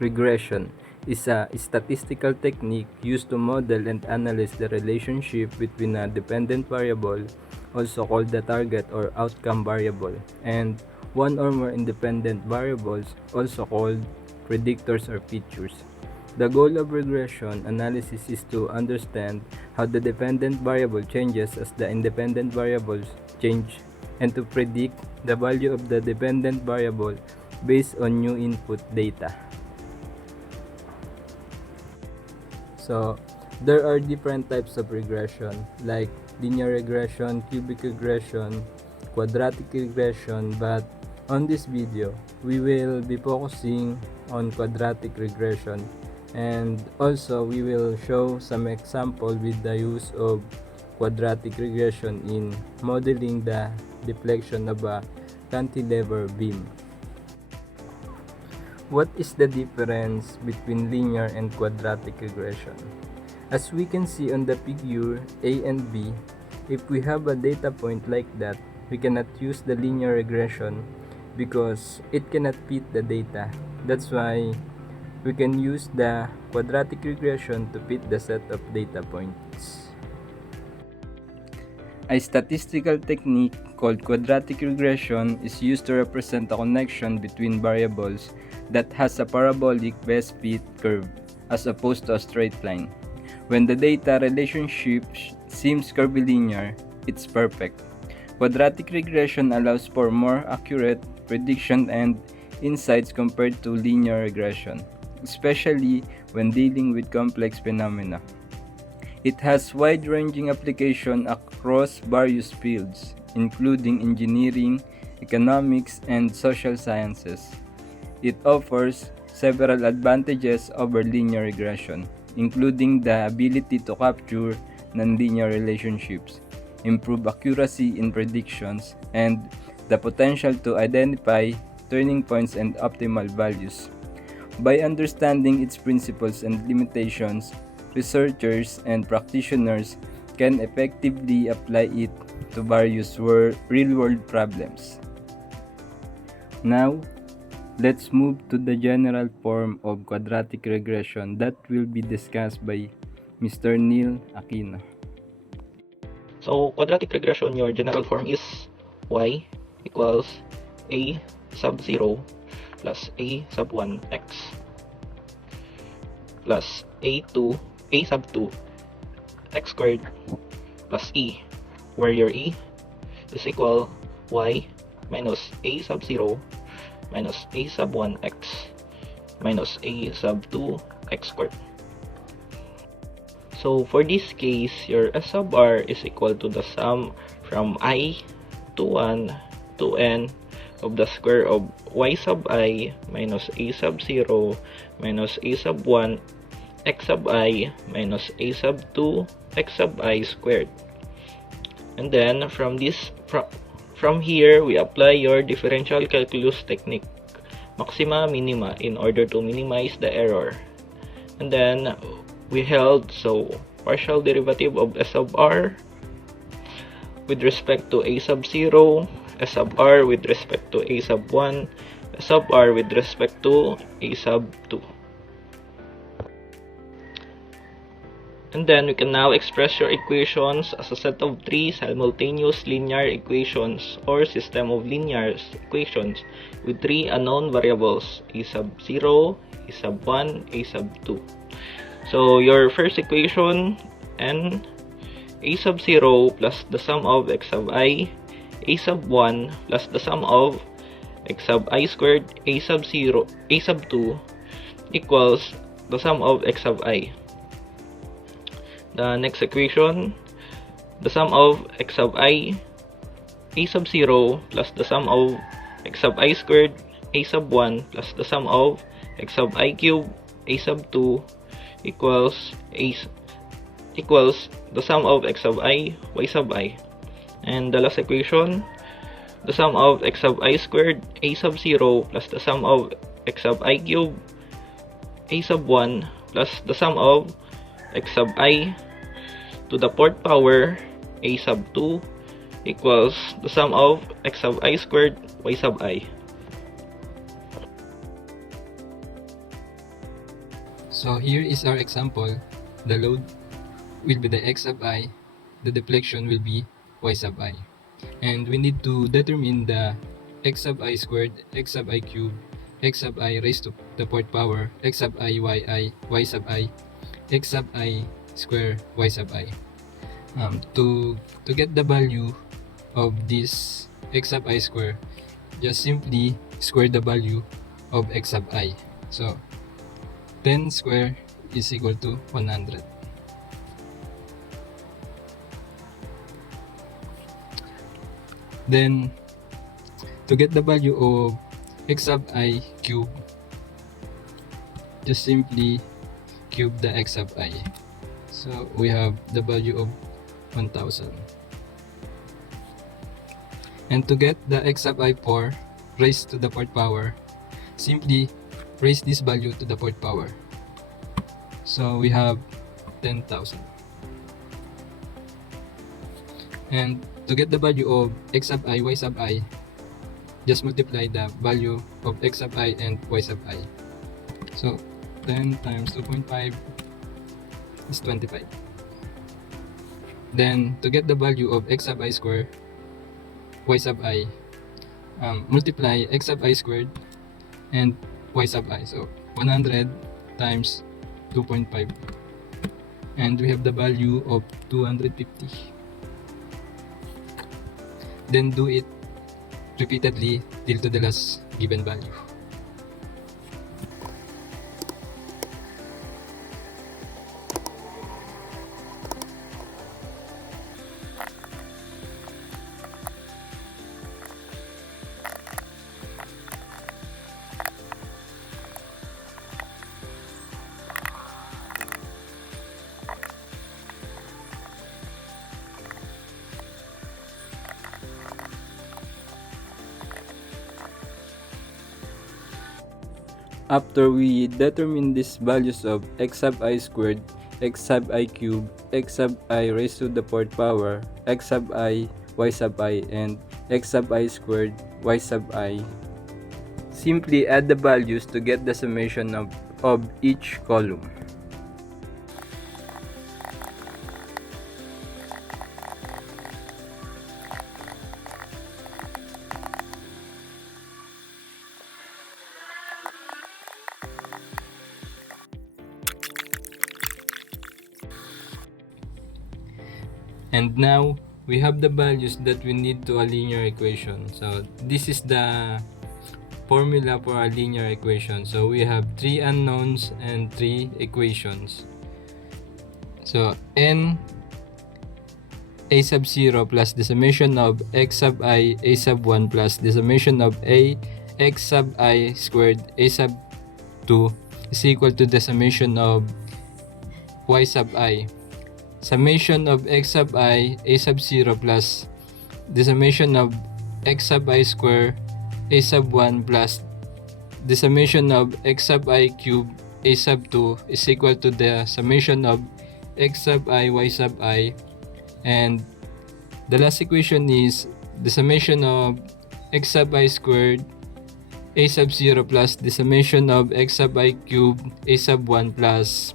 Regression is a statistical technique used to model and analyze the relationship between a dependent variable, also called the target or outcome variable, and one or more independent variables, also called predictors or features. The goal of regression analysis is to understand how the dependent variable changes as the independent variables change, and to predict the value of the dependent variable based on new input data. So there are different types of regression like linear regression, cubic regression, quadratic regression, but on this video, we will be focusing on quadratic regression, and also we will show some example with the use of quadratic regression in modeling the deflection of a cantilever beam. What is the difference between linear and quadratic regression? As we can see on the figure A and B, if we have a data point like that, we cannot use the linear regression because it cannot fit the data. That's why we can use the quadratic regression to fit the set of data points. A statistical technique called quadratic regression is used to represent a connection between variables that has a parabolic best fit curve as opposed to a straight line. When the data relationship seems curvilinear, it's perfect. Quadratic regression allows for more accurate prediction and insights compared to linear regression, especially when dealing with complex phenomena. It has wide-ranging application across various fields, including engineering, economics, and social sciences. It offers several advantages over linear regression, including the ability to capture nonlinear relationships, improve accuracy in predictions, and the potential to identify turning points and optimal values. By understanding its principles and limitations, researchers and practitioners can effectively apply it to various real-world problems. Now, let's move to the general form of quadratic regression that will be discussed by Mr. Neil Aquino. So, quadratic regression, your general form is y equals a sub 0 plus a sub 1 x plus a sub 2 x squared plus e, where your e is equal y minus a sub 0 minus a sub 1 x minus a sub 2 x squared. So for this case, your s sub r is equal to the sum from I to 1 to n of the square of y sub I minus a sub 0 minus a sub 1 x sub I minus a sub 2 x sub I squared. And then from here we apply your differential calculus technique, maxima minima, in order to minimize the error. And then we held partial derivative of s sub r with respect to a sub 0, s sub r with respect to a sub 1, s sub r with respect to a sub 2. And then we can now express your equations as a set of three simultaneous linear equations or system of linear equations with three unknown variables, a sub 0, a sub 1, a sub 2. So your first equation, n, a sub 0 plus the sum of x sub I, a sub 1 plus the sum of x sub I squared, a sub 0, a sub 2 equals the sum of x sub I. The next equation, the sum of x sub I, a sub 0 plus the sum of x sub I squared, a sub 1 plus the sum of x sub I cubed, a sub 2 equals the sum of x sub I, y sub I. And the last equation, the sum of x sub I squared, a sub 0 plus the sum of x sub I cubed, a sub 1 plus the sum of x sub I to the fourth power, a sub 2 equals the sum of x sub I squared, y sub I. So here is our example. The load will be the x sub I, the deflection will be y sub I. And we need to determine the x sub I squared, x sub I cubed, x sub I raised to the fourth power, x sub I, y sub I, x sub I square, y sub I. To get the value of this x sub I square, just simply square the value of x sub I. So 10 square is equal to 100. Then to get the value of x sub I cube, just simply cube the x sub I. So we have the value of 1000. And to get the x sub I4 raised to the fourth power, simply raise this value to the fourth power. So we have 10,000. And to get the value of x sub I, y sub I, just multiply the value of x sub I and y sub I. So 10 times 2.5 is 25. Then to get the value of x sub I squared, y sub I, multiply x sub I squared and y sub I. So 100 times 2.5, and we have the value of 250. Then do it repeatedly till to the last given value. After we determine these values of x sub I squared, x sub I cubed, x sub I raised to the fourth power, x sub I, y sub I, and x sub I squared, y sub I, simply add the values to get the summation of each column. And now we have the values that we need to a linear equation. So this is the formula for a linear equation. So we have 3 unknowns and 3 equations. So n a sub 0 plus the summation of x sub I a sub 1 plus the summation of a x sub I squared a sub 2 is equal to the summation of y sub I. Summation of x sub I a sub 0 plus the summation of x sub I square a sub 1 plus the summation of x sub I cube a sub 2 is equal to the summation of x sub I y sub I, and the last equation is the summation of x sub I squared a sub 0 plus the summation of x sub I cube a sub 1 plus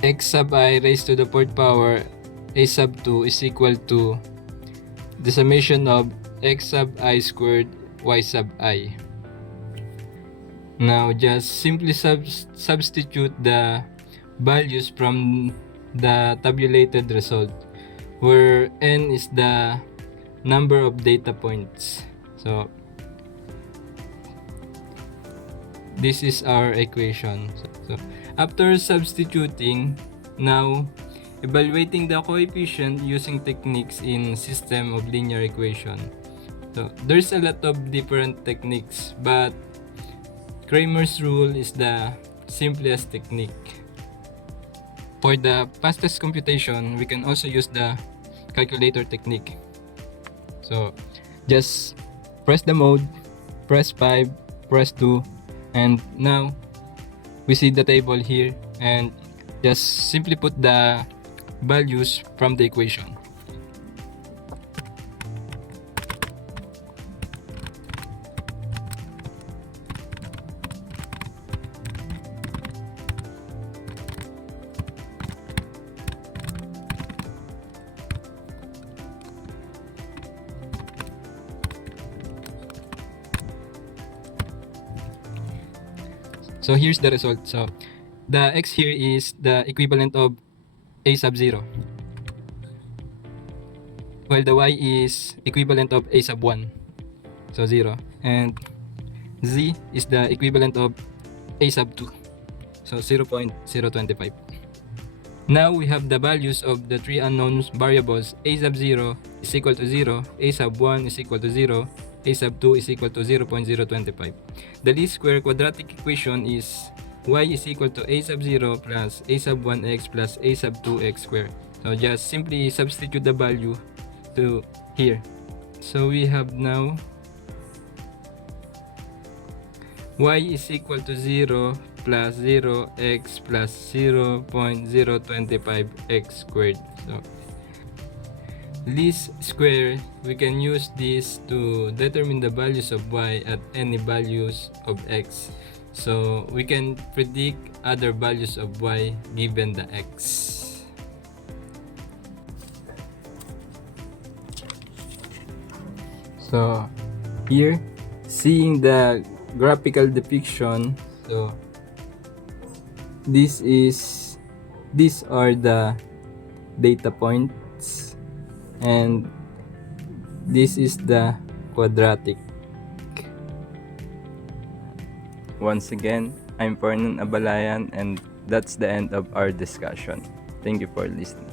x sub I raised to the fourth power a sub 2 is equal to the summation of x sub I squared y sub I. Now just simply substitute the values from the tabulated result, where n is the number of data points. So this is our equation. So after substituting, now evaluating the coefficient using techniques in system of linear equation. So there's a lot of different techniques, but Kramer's rule is the simplest technique. For the fastest computation, we can also use the calculator technique. So just press the mode, press 5, press 2, and now we see the table here, and just simply put the values from the equation. So here's the result. So the x here is the equivalent of a sub 0, while the y is equivalent of a sub 1, so 0, and z is the equivalent of a sub 2, so 0.025. Now we have the values of the three unknown variables. A sub 0 is equal to 0, a sub 1 is equal to 0, a sub 2 is equal to 0.025. The least square quadratic equation is y is equal to a sub 0 plus a sub 1x plus a sub 2x squared. So just simply substitute the value to here. So we have now y is equal to 0 plus 0x plus 0.025x squared. So least square, we can use this to determine the values of y at any values of x. So we can predict other values of y given the x. So here, seeing the graphical depiction, so these are the data points, and this is the quadratic. Once again, I'm Fernan Abalayan, and that's the end of our discussion. Thank you for listening.